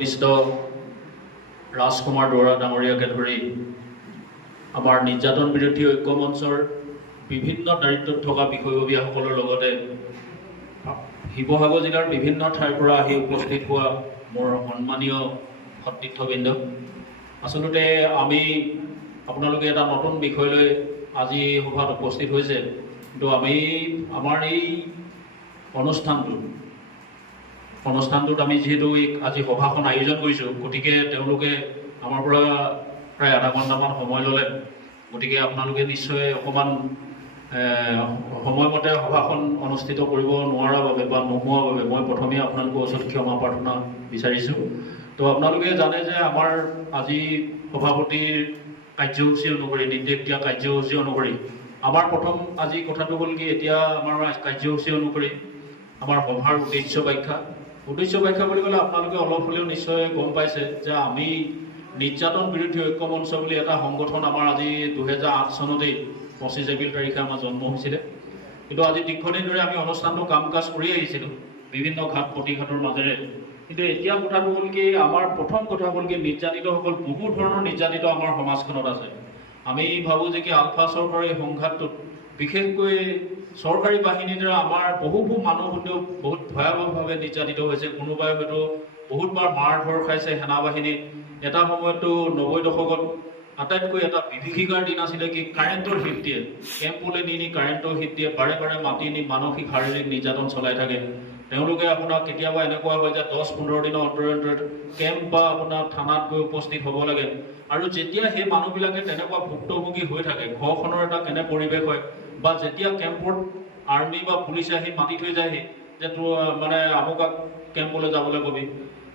Beast ৰাজকুমাৰ দুৱৰা ডাঙৰীয়াকে ধৰি আমাৰ নিৰ্যাতন বিৰোধী ঐক্য মঞ্চৰ বিভিন্ন দায়িত্বত থকা বিষয়ববীয়াসকলৰ লগতে শিৱসাগৰ জিলাৰ বিভিন্ন ঠাইৰ পৰা আহি উপস্থিত হোৱা মোৰ সন্মানীয় সতীৰ্থবৃন্দ, আচলতে আমি আপোনালোকে এটা নতুন বিষয় লৈ আজি সভাত উপস্থিত হৈছে, কিন্তু আমি আমাৰ এই অনুষ্ঠানটোত আমি যিহেতু আজি সভাখন আয়োজন কৰিছোঁ, গতিকে তেওঁলোকে আমাৰ পৰা প্ৰায় আধা ঘণ্টামান সময় ল'লে। গতিকে আপোনালোকে নিশ্চয় অকণমান সময়মতে সভাখন অনুষ্ঠিত কৰিব নোৱাৰাৰ বাবে বা নোহোৱাৰ বাবে মই প্ৰথমে আপোনালোকৰ ওচৰত ক্ষমা প্ৰাৰ্থনা বিচাৰিছোঁ। তো আপোনালোকে জানে যে আমাৰ আজি সভাপতিৰ কাৰ্যসূচী অনুসৰি, নিৰ্দেশ দিয়া কাৰ্যসূচী অনুসৰি আমাৰ প্ৰথম আজি কথাটো হ'ল কি, এতিয়া আমাৰ কাৰ্যসূচী অনুসৰি আমাৰ সভাৰ উদ্দেশ্য ব্যাখ্যা বুলি ক'লে আপোনালোকে অলপ হ'লেও নিশ্চয় গম পাইছে যে আমি নিৰ্যাতন বিৰোধী ঐক্য মঞ্চ বুলি এটা সংগঠন আমাৰ আজি 2008 চনতেই 25 এপ্ৰিল তাৰিখে আমাৰ জন্ম হৈছিলে। কিন্তু আজি দীৰ্ঘদিন ধৰি আমি অনুষ্ঠানটো কাম কাজ কৰি আহিছিলোঁ বিভিন্ন ঘাট প্ৰতিঘাটৰ মাজেৰে। কিন্তু এতিয়া কথাটো হ'ল কি, আমাৰ প্ৰথম কথা হ'ল কি, নিৰ্যাতিতসকল বহু ধৰণৰ নিৰ্যাতিত আমাৰ সমাজখনত আছে। আমি ভাবোঁ যে কি আলফা চৰকাৰৰ এই সংঘাতটোত বিশেষকৈ চৰকাৰী বাহিনীৰ দ্বাৰা আমাৰ বহুবোৰ মানুহ হ'লেও বহুত ভয়াৱহভাৱে নিৰ্যাতিত হৈছে। কোনোবাই হয়তো বহুতবাৰ মাৰ ধৰ খাইছে সেনাবাহিনী। এটা সময়তো 90 দশকত আটাইতকৈ এটা বিভীষিকাৰ দিন আছিলে কি, কাৰেণ্টৰ হিট দিয়ে, কেম্পলৈ নি কাৰেণ্টৰ হিট দিয়ে, বাৰে বাৰে মাতি নি মানসিক শাৰীৰিক নিৰ্যাতন চলাই থাকে। তেওঁলোকে আপোনাৰ কেতিয়াবা এনেকুৱা হয় যে 10-15 দিনৰ অন্তৰে কেম্প বা আপোনাৰ থানাত গৈ উপস্থিত হ'ব লাগে। আৰু যেতিয়া সেই মানুহবিলাকে তেনেকুৱা ভুক্তভোগী হৈ থাকে, ঘৰখনৰ এটা কেনে পৰিৱেশ হয়, বা যেতিয়া কেম্পত আৰ্মি বা পুলিচে আহি মাতি থৈ যায়হি যে তোৰ মানে আমুকাক কেম্পলৈ যাবলৈ কবি,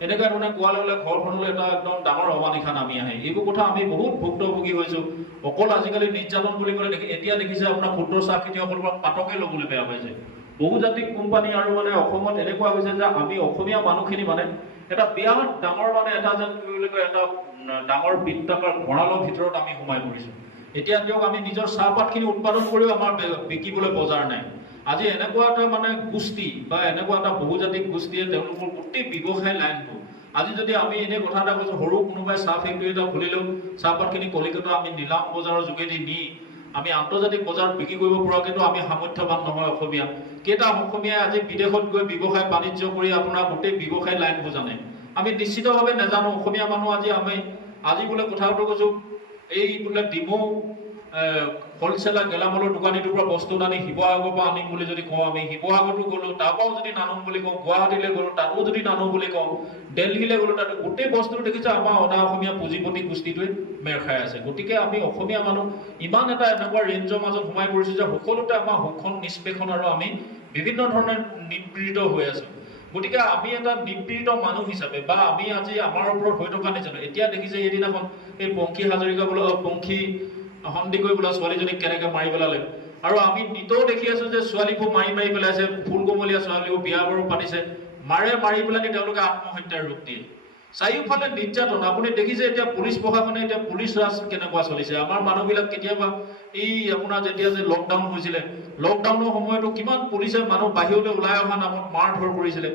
এনেকুৱা ধৰণে কোৱাৰ লগে লগে ঘৰখনলৈ এটা একদম ডাঙৰ অমানিশা নামি আহে। এইবোৰ কথা আমি বহুত ভুক্তভোগী হৈছোঁ। অকল আজিকালি নিৰ্যাতন বুলি ক'লে এতিয়া দেখিছে আপোনাৰ ক্ষুদ্ৰ চাহ খেতিয়কসকলৰ পৰা পাতকে ল'বলৈ বেয়া পাইছে। বহুজাতিক কোম্পানী আৰু মানে অসমত এনেকুৱা হৈছে যে আমি অসমীয়া মানুহখিনি মানে এটা বিৰাট ডাঙৰ মানে এটা যেন কি বুলি কয়, এটা ডাঙৰ বৃত্তাকাৰ ভঁৰালৰ ভিতৰত আমি সোমাই পৰিছোঁ। এতিয়া দিয়ক আমি নিজৰ চাহপাতখিনি উৎপাদন কৰিও আমাৰ বিকিবলৈ বজাৰ নাই। আজি এনেকুৱা এটা মানে গোষ্ঠী বা এনেকুৱা এটা বহুজাতিক গোষ্ঠীয়ে তেওঁলোকৰ গোটেই ব্যৱসায় লাইনটো, আজি যদি আমি এনে কথা এটা কৈছোঁ, সৰু কোনোবাই চাহ ফেক্টৰী এটা খুলিলেও চাহপাতখিনি কলিকতা আমি নিলাম বজাৰৰ যোগেদি নি আমি আন্তৰ্জাতিক বজাৰত বিক্ৰী কৰিব পৰা, কিন্তু আমি সামৰ্থ্যৱান নহয় অসমীয়া। কেইটা অসমীয়াই আজি বিদেশত গৈ ব্যৱসায় বাণিজ্য কৰি আপোনাৰ গোটেই ব্যৱসায় লাইনবোৰ জানে? আমি নিশ্চিতভাৱে নাজানো। অসমীয়া মানুহ আজি বোলে কথাটো কৈছোঁ, এই বোলে ডিমৌ হলচেলাৰ গেলামালৰ দোকানীটোৰ পৰা বস্তু নানি শিৱসাগৰৰ পৰা আনিম বুলি যদি কওঁ, আমি শিৱসাগৰতো গ'লোঁ, তাৰ পৰাও যদি নানো বুলি কওঁ, গুৱাহাটীলৈ গ'লোঁ, তাতো যদি নানো বুলি কওঁ, দিল্লীলৈ গ'লোঁ, তাতো গোটেই বস্তুটো দেখিছে আমাৰ অনা অসমীয়া পুঁজিপতি গোষ্ঠীটোৱে মেৰ খাই আছে। গতিকে আমি অসমীয়া মানুহ ইমান এটা এনেকুৱা ৰেঞ্জৰ মাজত সোমাই পৰিছোঁ যে সকলোতে আমাৰ শোষণ নিষ্পেষণ আৰু আমি বিভিন্ন ধৰণে নিপীড়িত হৈ আছোঁ। গতিকে আমি এটা নিপীড়িত মানুহ হিচাপে বা আমি আজি আমাৰ ওপৰত হৈ থকা নিজানো, এতিয়া দেখিছে সেইদিনাখন এই পংখী হাজৰিকা বোলা পংখী সন্দিকৈ বোলা ছোৱালীজনীক কেনেকে মাৰি পেলালে। আৰু আমি নিতৌ দেখি আছো যে ছোৱালীবোৰ মাৰি পেলাইছে, ফুল কোমলীয়া ছোৱালীবোৰ বিয়া বাৰু পাতিছে, মাৰি পেলাই তেওঁলোকে আত্মহত্যাৰ ৰূপ দিয়ে। চাৰিওফালে নিৰ্যাতন আপুনি দেখিছে। এতিয়া পুলিচ প্ৰশাসনে এতিয়া পুলিচ ৰাজ কেনেকুৱা চলিছে। আমাৰ মানুহবিলাক কেতিয়াবা এই আপোনাৰ যেতিয়া যে লকডাউন হৈছিলে, লকডাউনৰ সময়তো কিমান পুলিচে মানুহ বাহিৰলৈ ওলাই অহা নামত মাৰ ধৰ কৰিছিলে।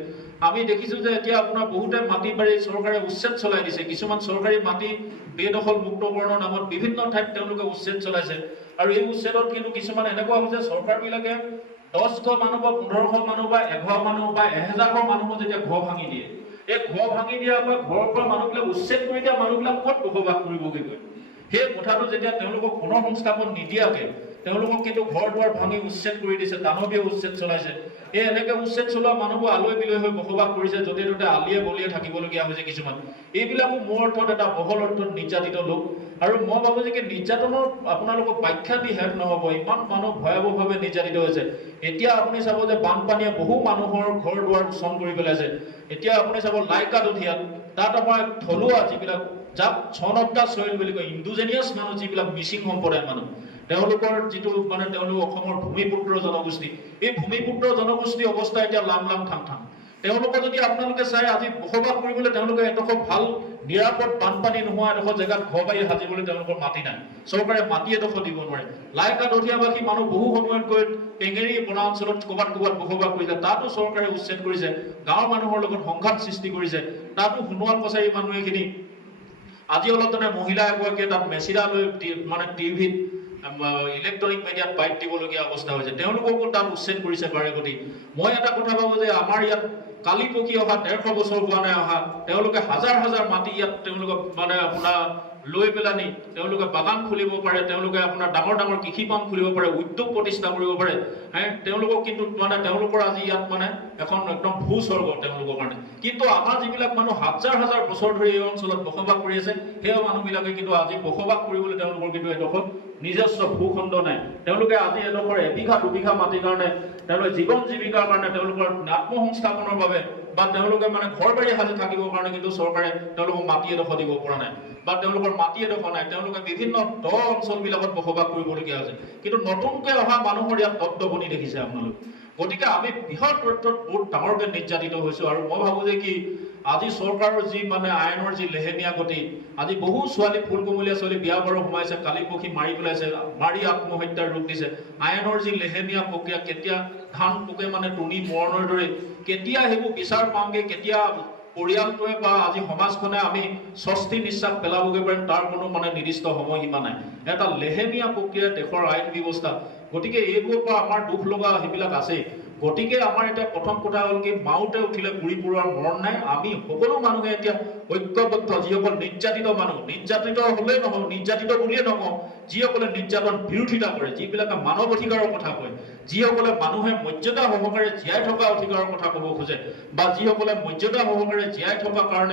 আমি দেখিছোঁ যে এতিয়া আপোনাৰ বহুতে মাটি বাৰী চৰকাৰে উচ্ছেদ চলাই দিছে। কিছুমান চৰকাৰী মাটি বেদখল মুক্তকৰণৰ নামত বিভিন্ন ঠাইত তেওঁলোকে উচ্ছেদ চলাইছে। আৰু এই উচ্ছেদত কিন্তু কিছুমান এনেকুৱা হৈছে, চৰকাৰবিলাকে 10 ঘৰ মানুহ বা 1500 মানুহ বা 1,000 মানুহ বা 1000 ঘৰ মানুহৰ যেতিয়া ঘৰ ভাঙি দিয়ে, এই ঘৰ ভাঙি দিয়া বা ঘৰৰ পৰা মানুহবিলাক উচ্ছেদ কৰি দিয়া মানুহবিলাক ক'ত বসবাস কৰিবগৈ গৈ? সেই কথাটো যেতিয়া তেওঁলোকক পুনৰ সংস্থাপন নিদিয়াকে তেওঁলোকক কিন্তু ঘৰ দুৱাৰ ভাঙি উচ্ছেদ কৰি দিছে, দানৱীয় উচ্ছেদ চলাইছে। এই এনেকে উচ্ছেদ চলোৱা মানুহবোৰ আলৈ বিলৈ হৈ বসবাস কৰিছে, য'তে ত'তে আলিয়ে বলিয়ে থাকিবলগীয়া হৈছে কিছুমান। এইবিলাকো মোৰ অৰ্থত এটা বহল অৰ্থত নিৰ্যাতিত লোক। আৰু মই ভাবোঁ যে কি নিৰ্যাতনৰ আপোনালোকক ব্যাখ্যা দি শেষ নহ'ব, ইমান মানুহ ভয়াৱহভাৱে নিৰ্যাতিত হৈছে। এতিয়া আপুনি চাব যে বানপানীয়ে বহু মানুহৰ ঘৰ দুৱাৰ উচ্ছন কৰি পেলাইছে। এতিয়া আপুনি চাব লাইকা দধিয়াত, তাত আমাৰ থলুৱা যিবিলাক যাক ছনদা চইল বুলি কয়, ইণ্ডোজেনিয়াছ মানুহ যিবিলাক মিচিং সম্প্ৰদায়ৰ মানুহ, তেওঁলোকৰ যিটো মানে তেওঁলোক অসমৰ ভূমিপুত্ৰ জনগোষ্ঠী, এই ভূমিপুত্ৰ জনগোষ্ঠীৰ অৱস্থা এতিয়া লাম ঠাম। তেওঁলোকে যদি আপোনালোকে চাই আজি বসবাস কৰিবলৈ তেওঁলোকে এডোখৰ ভাল নিৰাপদ বানপানী নোহোৱা এডোখৰ জেগাত ঘৰ বাৰী সাজিবলৈ তেওঁলোকৰ মাটি নাই। চৰকাৰে মাটি এডোখৰ দিব নোৱাৰে। লাইকা দধিয়াবাসী মানুহ বহু সময়ত গৈ টেঙেৰী বনাঞ্চলত ক'ৰবাত বসবাস কৰিছে, তাতো চৰকাৰে উচ্ছেদ কৰিছে, গাঁৱৰ মানুহৰ লগত সংঘাত সৃষ্টি কৰিছে, তাতো সোণোৱাল কছাৰী মানুহ এখিনি আজি অলপ দিনে মহিলা এগৰাকীয়ে তাত মেচিৰা লৈ মানে টিভিত ইলেক্ট্ৰনিক মিডিয়াত বাইট দিবলগীয়া অৱস্থা হৈছে, তেওঁলোককো তাত উচ্ছেদ কৰিছে বাৰে গতি। মই এটা কথা ভাবো যে আমাৰ ইয়াত কালি পকি অহা 150 বছৰ হোৱা নাই অহা, তেওঁলোকে হাজাৰ হাজাৰ মাটি ইয়াত তেওঁলোকক মানে আপোনাৰ লৈ পেলানি তেওঁলোকে বাগান খুলিব পাৰে, তেওঁলোকে আপোনাৰ ডাঙৰ ডাঙৰ কৃষি পাম খুলিব পাৰে, উদ্যোগ প্ৰতিষ্ঠা কৰিব পাৰে। তেওঁলোকক কিন্তু মানে তেওঁলোকৰ আজি ইয়াত মানে এখন একদম ভূস্বৰ্গ তেওঁলোকৰ কাৰণে। কিন্তু আমাৰ যিবিলাক মানুহ হাজাৰ হাজাৰ বছৰ ধৰি এই অঞ্চলত বসবাস কৰি আছে, সেই মানুহবিলাকে কিন্তু আজি বসবাস কৰিবলৈ তেওঁলোকৰ কিন্তু এডোখৰ নিজস্ব ভূখণ্ড নাই। তেওঁলোকে আজি এডোখৰ এবিঘা দুবিঘা মাটিৰ কাৰণে তেওঁলোকে জীৱন জীৱিকাৰ কাৰণে তেওঁলোকৰ আত্মসংস্থাপনৰ বাবে বা তেওঁলোকে মানে ঘৰ বাৰী সাজি থাকিবৰ কাৰণে কিন্তু চৰকাৰে তেওঁলোকক মাটি এডোখৰ দিব পৰা নাই বা তেওঁলোকৰ মাটি এডোখৰ নাই। তেওঁলোকে বিভিন্ন দ অঞ্চলবিলাকত বসবাস কৰিবলগীয়া হৈছে। কিন্তু নতুনকৈ অহা মানুহৰ ইয়াত দত্তবনি দেখিছে আপোনালোক। গতিকে আমি বৃহৎ অৰ্থত বহুত ডাঙৰকৈ নিৰ্যাতিত হৈছোঁ। আৰু মই ভাবোঁ যে কি আজি চৰকাৰৰ যি মানে আইনৰ যি লেহেমীয়া গতি, আজি বহু ছোৱালী ফুলকুমলীয়া ছোৱালী বিয়া বাৰু সোমাইছে, কালি পখি মাৰি পেলাইছে, মাৰি আত্মহত্যাৰ ৰূপ দিছে। আইনৰ যি লেহেমীয়া প্ৰক্ৰিয়া, কেতিয়া ধান পোকে মানে টুনি মৰণৰ দৰে কেতিয়া সেইবোৰ বিচাৰ পামগে, কেতিয়া পৰিয়ালটোৱে বা আজি সমাজখনে আমি স্বস্তি নিশ্বাস পেলাবগৈ পাৰিম, তাৰ কোনো মানে নিৰ্দিষ্ট সময়সীমা নাই। এটা লেহেমীয়া প্ৰক্ৰিয়া দেশৰ আইন ব্যৱস্থা। গতিকে এইবোৰৰ পৰা আমাৰ দুখ লগা সেইবিলাক আছে। গতিকে আমাৰ এতিয়া প্ৰথম কথা হ'ল কি, মাউতে উঠিলে গুৰি পৰুৱাৰ মৰণ নাই। আমি সকলো মানুহে এতিয়া ঐক্যবদ্ধ, যিসকল নিৰ্যাতিত মানুহ, নিৰ্যাতিত হ'লেই নহয়, নিৰ্যাতিত বুলিয়ে নকওঁ, যিসকলে নিৰ্যাতন বিৰোধিতা কৰে, যিবিলাকে মানৱ অধিকাৰৰ কথা কয়, যিসকলে মানুহে মৰ্যাদা সহকাৰে জীয়াই থকা অধিকাৰৰ কথা ক'ব খোজে বা যিসকলে মৰ্যাদা সহকাৰে জীয়াই থকাৰ কাৰণে